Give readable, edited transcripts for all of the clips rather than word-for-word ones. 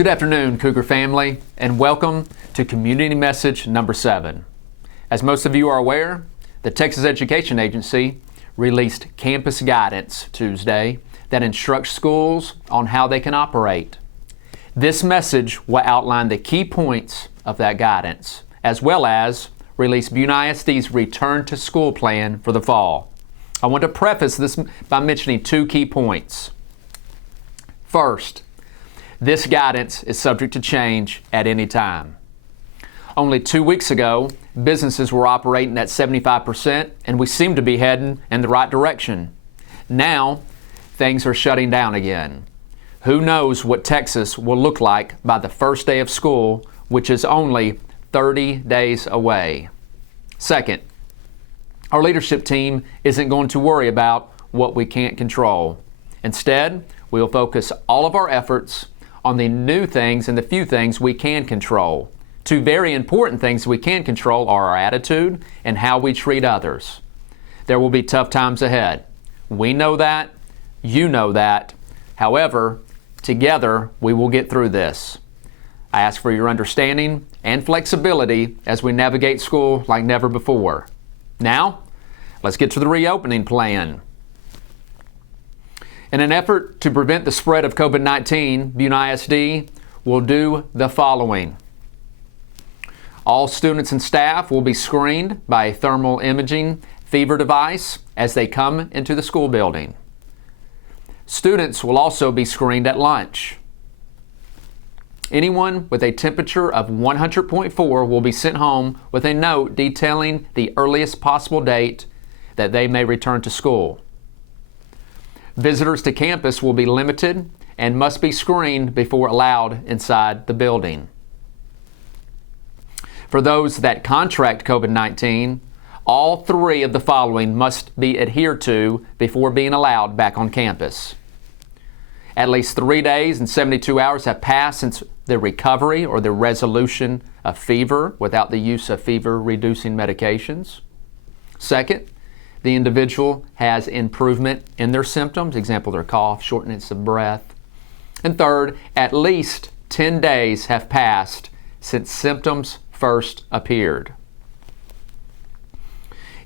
Good afternoon, Cougar family, and welcome to Community Message number 7. As most of you are aware, the Texas Education Agency released campus guidance Tuesday that instructs schools on how they can operate. This message will outline the key points of that guidance, as well as release Buena ISD's return to school plan for the fall. I want to preface this by mentioning two key points. First, this guidance is subject to change at any time. Only 2 weeks ago, businesses were operating at 75%, and we seem to be heading in the right direction. Now, things are shutting down again. Who knows what Texas will look like by the first day of school, which is only 30 days away. Second, our leadership team isn't going to worry about what we can't control. Instead, we'll focus all of our efforts on the new things and the few things we can control. Two very important things we can control are our attitude and how we treat others. There will be tough times ahead. We know that. You know that. However, together we will get through this. I ask for your understanding and flexibility as we navigate school like never before. Now, let's get to the reopening plan. In an effort to prevent the spread of COVID-19, Buena ISD will do the following. All students and staff will be screened by a thermal imaging fever device as they come into the school building. Students will also be screened at lunch. Anyone with a temperature of 100.4 will be sent home with a note detailing the earliest possible date that they may return to school. Visitors to campus will be limited and must be screened before allowed inside the building. For those that contract COVID-19, all three of the following must be adhered to before being allowed back on campus. At least 3 days and 72 hours have passed since the recovery or the resolution of fever without the use of fever-reducing medications. Second, the individual has improvement in their symptoms, example, their cough, shortness of breath. And third, at least 10 days have passed since symptoms first appeared.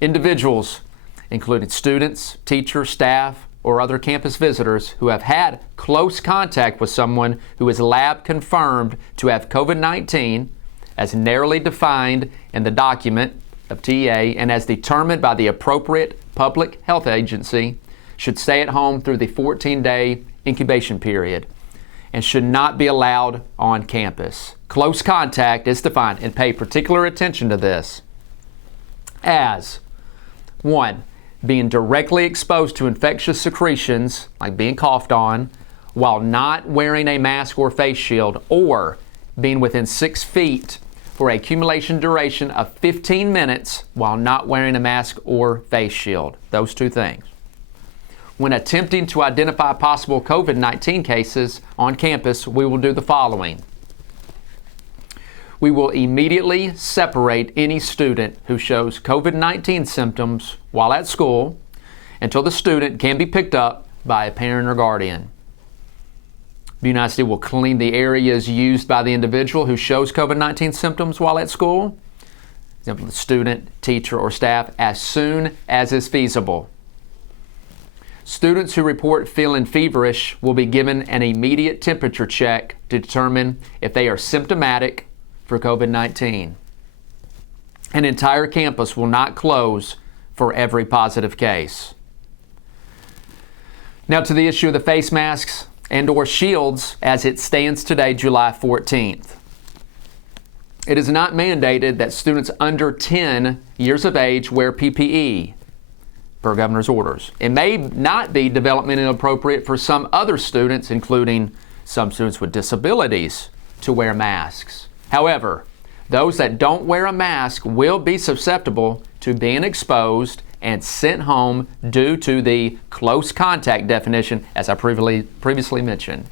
Individuals, including students, teachers, staff, or other campus visitors who have had close contact with someone who is lab confirmed to have COVID-19, as narrowly defined in the document of TA and as determined by the appropriate public health agency, should stay at home through the 14-day incubation period and should not be allowed on campus. Close contact is defined, and pay particular attention to this, as 1. Being directly exposed to infectious secretions, like being coughed on, while not wearing a mask or face shield, or being within 6 feet for an accumulation duration of 15 minutes while not wearing a mask or face shield. Those two things. When attempting to identify possible COVID-19 cases on campus, we will do the following. We will immediately separate any student who shows COVID-19 symptoms while at school until the student can be picked up by a parent or guardian. Buena ISD will clean the areas used by the individual who shows COVID-19 symptoms while at school, example, the student, teacher, or staff, as soon as is feasible. Students who report feeling feverish will be given an immediate temperature check to determine if they are symptomatic for COVID-19. An entire campus will not close for every positive case. Now to the issue of the face masks and/or shields as it stands today, July 14th. It is not mandated that students under 10 years of age wear PPE per governor's orders. It may not be developmentally appropriate for some other students, including some students with disabilities, to wear masks. However, those that don't wear a mask will be susceptible to being exposed and sent home due to the close contact definition, as I previously mentioned.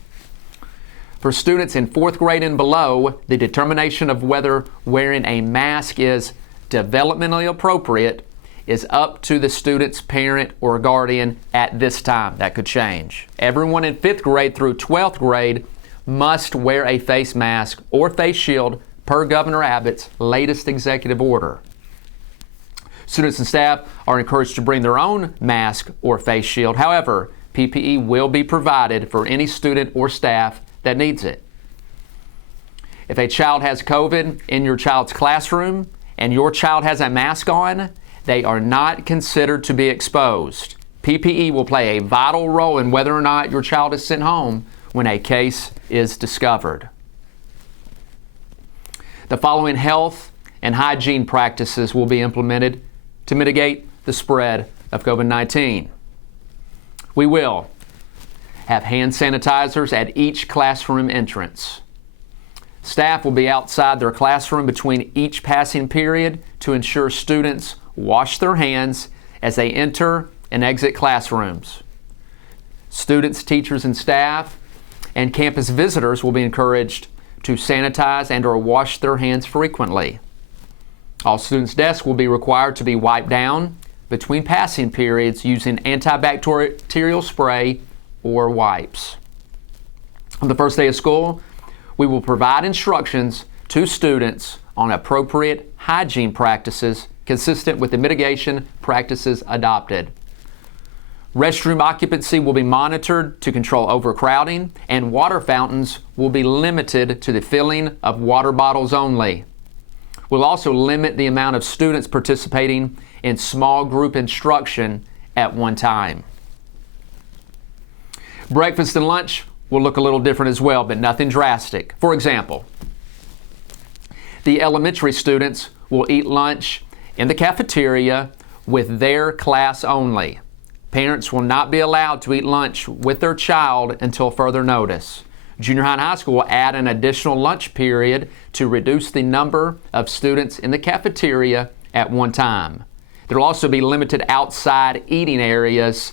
For students in 4th grade and below, the determination of whether wearing a mask is developmentally appropriate is up to the student's parent or guardian at this time. That could change. Everyone in 5th grade through 12th grade must wear a face mask or face shield per Governor Abbott's latest executive order. Students and staff are encouraged to bring their own mask or face shield. However, PPE will be provided for any student or staff that needs it. If a child has COVID in your child's classroom and your child has a mask on, they are not considered to be exposed. PPE will play a vital role in whether or not your child is sent home when a case is discovered. The following health and hygiene practices will be implemented to mitigate the spread of COVID-19. We will have hand sanitizers at each classroom entrance. Staff will be outside their classroom between each passing period to ensure students wash their hands as they enter and exit classrooms. Students, teachers, and staff and campus visitors will be encouraged to sanitize and/or wash their hands frequently. All students' desks will be required to be wiped down between passing periods using antibacterial spray or wipes. On the first day of school, we will provide instructions to students on appropriate hygiene practices consistent with the mitigation practices adopted. Restroom occupancy will be monitored to control overcrowding, and water fountains will be limited to the filling of water bottles only. We'll also limit the amount of students participating in small group instruction at one time. Breakfast and lunch will look a little different as well, but nothing drastic. For example, the elementary students will eat lunch in the cafeteria with their class only. Parents will not be allowed to eat lunch with their child until further notice. Junior high and high school will add an additional lunch period to reduce the number of students in the cafeteria at one time. There will also be limited outside eating areas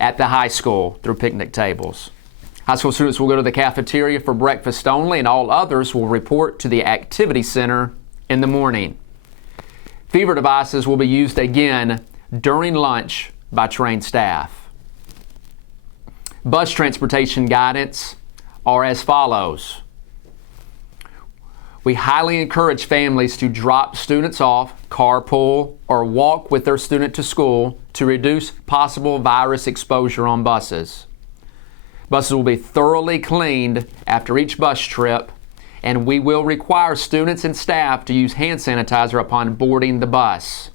at the high school through picnic tables. High school students will go to the cafeteria for breakfast only, and all others will report to the activity center in the morning. Fever devices will be used again during lunch by trained staff. Bus transportation guidance are as follows. We highly encourage families to drop students off, carpool, or walk with their student to school to reduce possible virus exposure on buses. Buses will be thoroughly cleaned after each bus trip, and we will require students and staff to use hand sanitizer upon boarding the bus.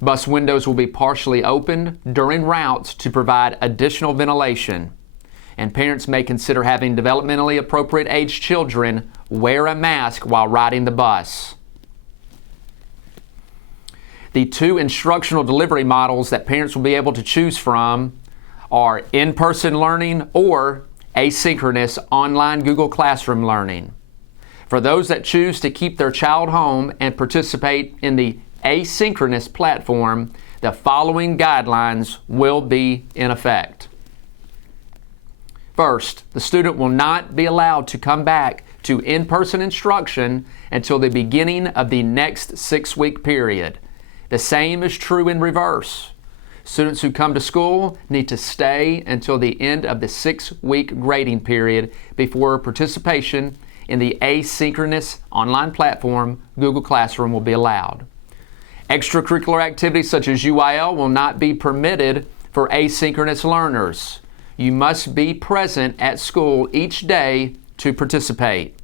Bus windows will be partially opened during routes to provide additional ventilation, and parents may consider having developmentally appropriate aged children wear a mask while riding the bus. The two instructional delivery models that parents will be able to choose from are in-person learning or asynchronous online Google Classroom learning. For those that choose to keep their child home and participate in the asynchronous platform, the following guidelines will be in effect. First, the student will not be allowed to come back to in-person instruction until the beginning of the next 6-week period. The same is true in reverse. Students who come to school need to stay until the end of the 6-week grading period before participation in the asynchronous online platform Google Classroom will be allowed. Extracurricular activities such as UIL will not be permitted for asynchronous learners. You must be present at school each day to participate.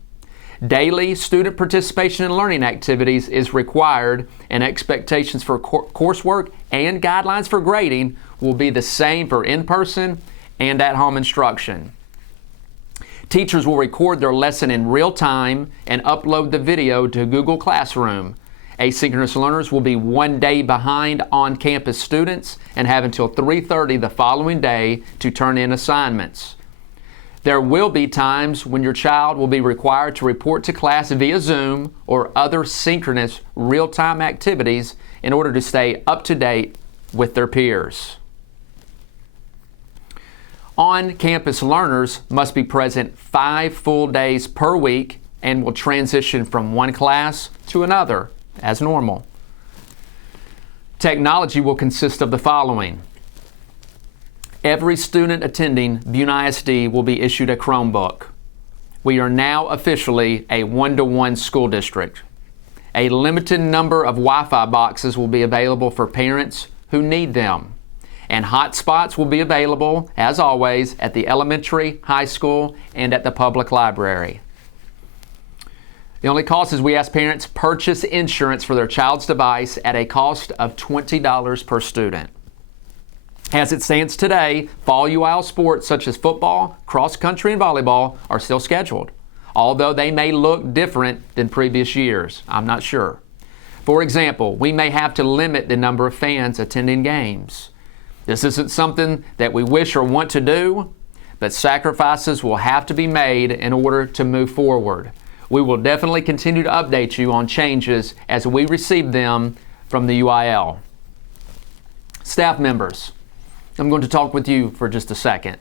Daily student participation in learning activities is required, and expectations for coursework and guidelines for grading will be the same for in-person and at-home instruction. Teachers will record their lesson in real time and upload the video to Google Classroom. Asynchronous learners will be 1 day behind on-campus students and have until 3:30 the following day to turn in assignments. There will be times when your child will be required to report to class via Zoom or other synchronous real-time activities in order to stay up to date with their peers. On-campus learners must be present 5 full days per week and will transition from one class to another as normal. Technology will consist of the following. Every student attending Buena ISD will be issued a Chromebook. we are now officially a 1-to-1 school district. A limited number of Wi-Fi boxes will be available for parents who need them. And hotspots will be available, as always, at the elementary, high school, and at the public library. The only cost is we ask parents purchase insurance for their child's device at a cost of $20 per student. As it stands today, fall UIL sports such as football, cross country, and volleyball are still scheduled, although they may look different than previous years. I'm not sure. For example, we may have to limit the number of fans attending games. This isn't something that we wish or want to do, but sacrifices will have to be made in order to move forward. We will definitely continue to update you on changes as we receive them from the UIL. Staff members, I'm going to talk with you for just a second.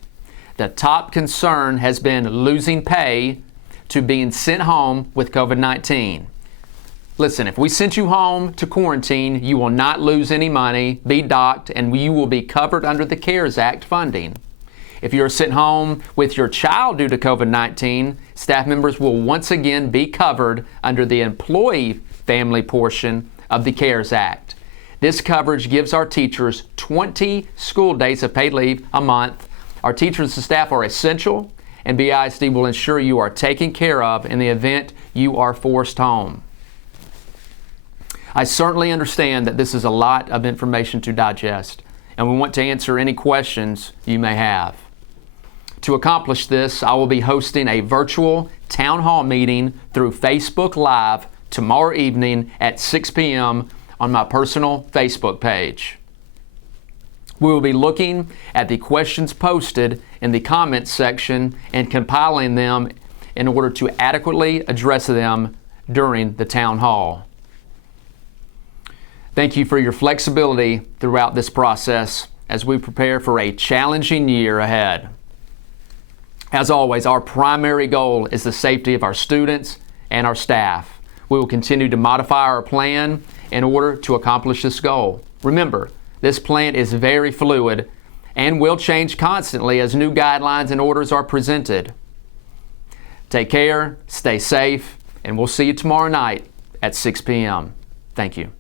The top concern has been losing pay to being sent home with COVID-19. Listen, if we sent you home to quarantine, you will not lose any money, be docked, and you will be covered under the CARES Act funding. If you are sent home with your child due to COVID-19, staff members will once again be covered under the employee family portion of the CARES Act. This coverage gives our teachers 20 school days of paid leave a month. Our teachers and staff are essential, and BISD will ensure you are taken care of in the event you are forced home. I certainly understand that this is a lot of information to digest, and we want to answer any questions you may have. To accomplish this, I will be hosting a virtual town hall meeting through Facebook Live tomorrow evening at 6 p.m. on my personal Facebook page. We will be looking at the questions posted in the comments section and compiling them in order to adequately address them during the town hall. Thank you for your flexibility throughout this process as we prepare for a challenging year ahead. As always, our primary goal is the safety of our students and our staff. We will continue to modify our plan in order to accomplish this goal. Remember, this plan is very fluid and will change constantly as new guidelines and orders are presented. Take care, stay safe, and we'll see you tomorrow night at 6 p.m. Thank you.